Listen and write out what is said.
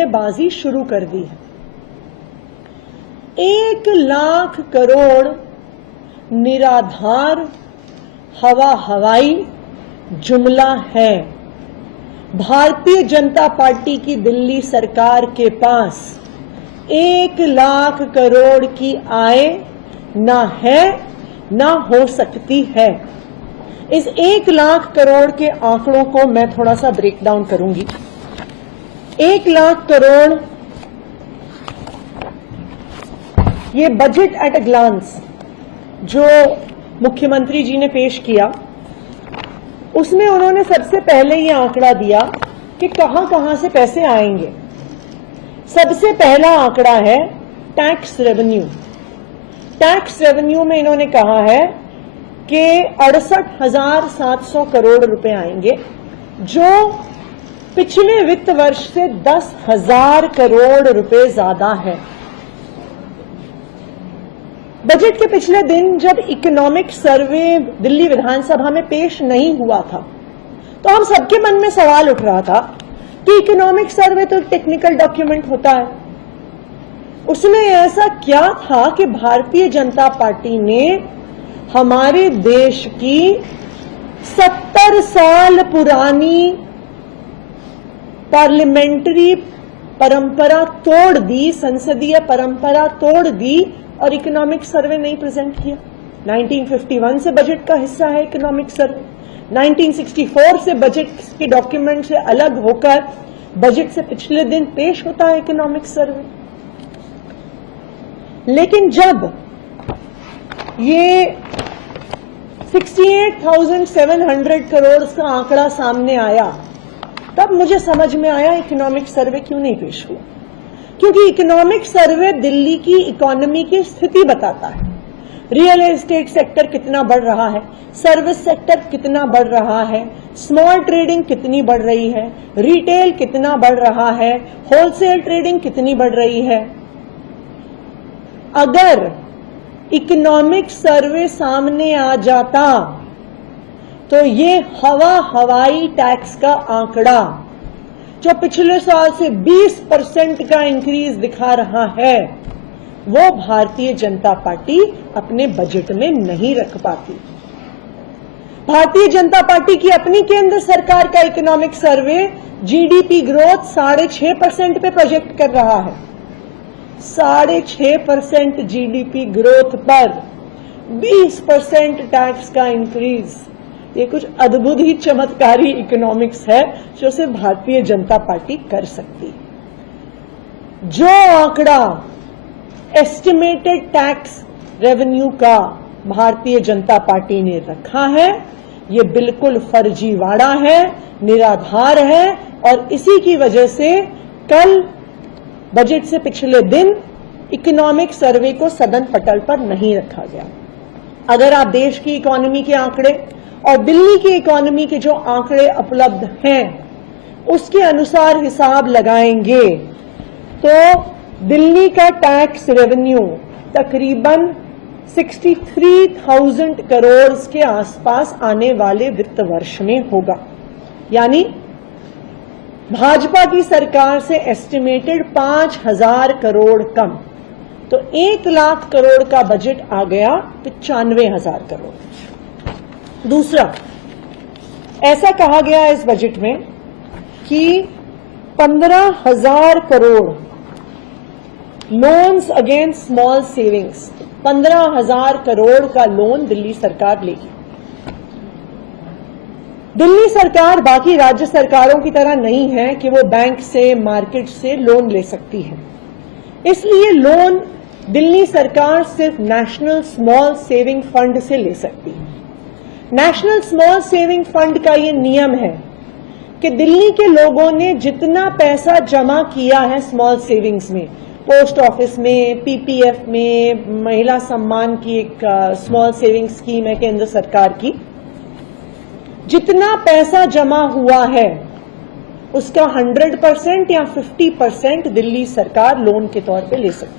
जुमलेबाजी शुरू कर दी है। 1 लाख करोड़ निराधार हवाई जुमला है। भारतीय जनता पार्टी की दिल्ली सरकार के पास 1 लाख करोड़ की आय ना है ना हो सकती है। इस 1 लाख करोड़ के आंकड़ों को मैं थोड़ा सा ब्रेक डाउन करूंगी। 1 लाख करोड़ ये बजट एट अ ग्लांस जो मुख्यमंत्री जी ने पेश किया, उसमें उन्होंने सबसे पहले ये आंकड़ा दिया कि कहां कहां से पैसे आएंगे। सबसे पहला आंकड़ा है टैक्स रेवेन्यू। टैक्स रेवेन्यू में इन्होंने कहा है कि 68,700 करोड़ रुपए आएंगे, जो पिछले वित्त वर्ष से 10,000 करोड़ रुपए ज्यादा है। बजट के पिछले दिन जब इकोनॉमिक सर्वे दिल्ली विधानसभा में पेश नहीं हुआ था, तो हम सबके मन में सवाल उठ रहा था कि इकोनॉमिक सर्वे तो एक टेक्निकल डॉक्यूमेंट होता है, उसमें ऐसा क्या था कि भारतीय जनता पार्टी ने हमारे देश की 70 साल पुरानी पार्लियामेंट्री परंपरा तोड़ दी, संसदीय परंपरा तोड़ दी और इकोनॉमिक सर्वे नहीं प्रेजेंट किया। 1951 से बजट का हिस्सा है इकोनॉमिक सर्वे। 1964 से बजट के डॉक्यूमेंट से अलग होकर बजट से पिछले दिन पेश होता है इकोनॉमिक सर्वे। लेकिन जब ये 68,700 करोड़ का आंकड़ा सामने आया, तब मुझे समझ में आया इकोनॉमिक सर्वे क्यों नहीं पेश हुआ। क्योंकि इकोनॉमिक सर्वे दिल्ली की इकोनॉमी की स्थिति बताता है। रियल एस्टेट सेक्टर कितना बढ़ रहा है, सर्विस सेक्टर कितना बढ़ रहा है, स्मॉल ट्रेडिंग कितनी बढ़ रही है, रिटेल कितना बढ़ रहा है, होलसेल ट्रेडिंग कितनी बढ़ रही है। अगर इकोनॉमिक सर्वे सामने आ जाता तो ये हवाई टैक्स का आंकड़ा जो पिछले साल से 20% का इंक्रीज दिखा रहा है, वो भारतीय जनता पार्टी अपने बजट में नहीं रख पाती। भारतीय जनता पार्टी की अपनी केंद्र सरकार का इकोनॉमिक सर्वे जीडीपी ग्रोथ 6.5% पे प्रोजेक्ट कर रहा है। 6.5% जीडीपी ग्रोथ पर 20% टैक्स का इंक्रीज, ये कुछ अद्भुत ही चमत्कारी इकोनॉमिक्स है जो सिर्फ भारतीय जनता पार्टी कर सकती है। जो आंकड़ा एस्टिमेटेड टैक्स रेवेन्यू का भारतीय जनता पार्टी ने रखा है, ये बिल्कुल फर्जीवाड़ा है, निराधार है, और इसी की वजह से कल बजट से पिछले दिन इकोनॉमिक सर्वे को सदन पटल पर नहीं रखा गया। अगर आप देश की इकोनॉमी के आंकड़े और दिल्ली की इकोनॉमी के जो आंकड़े उपलब्ध हैं, उसके अनुसार हिसाब लगाएंगे तो दिल्ली का टैक्स रेवेन्यू तकरीबन 63,000 करोड़ के आसपास आने वाले वित्त वर्ष में होगा। यानी भाजपा की सरकार से एस्टिमेटेड 5,000 करोड़ कम, तो 1 लाख करोड़ का बजट आ गया 95,000 करोड़। दूसरा, ऐसा कहा गया इस बजट में कि 15,000 crore loans against small savings, 15,000 crore का लोन दिल्ली सरकार लेगी। दिल्ली सरकार बाकी राज्य सरकारों की तरह नहीं है कि वो बैंक से, मार्केट से लोन ले सकती है। इसलिए लोन दिल्ली सरकार सिर्फ नेशनल स्मॉल सेविंग फंड से ले सकती है। नेशनल स्मॉल सेविंग फंड का ये नियम है कि दिल्ली के लोगों ने जितना पैसा जमा किया है स्मॉल सेविंग्स में, पोस्ट ऑफिस में, पीपीएफ में, महिला सम्मान की एक स्मॉल सेविंग स्कीम है केंद्र सरकार की, जितना पैसा जमा हुआ है उसका 100% या 50% दिल्ली सरकार लोन के तौर पे ले सकती है।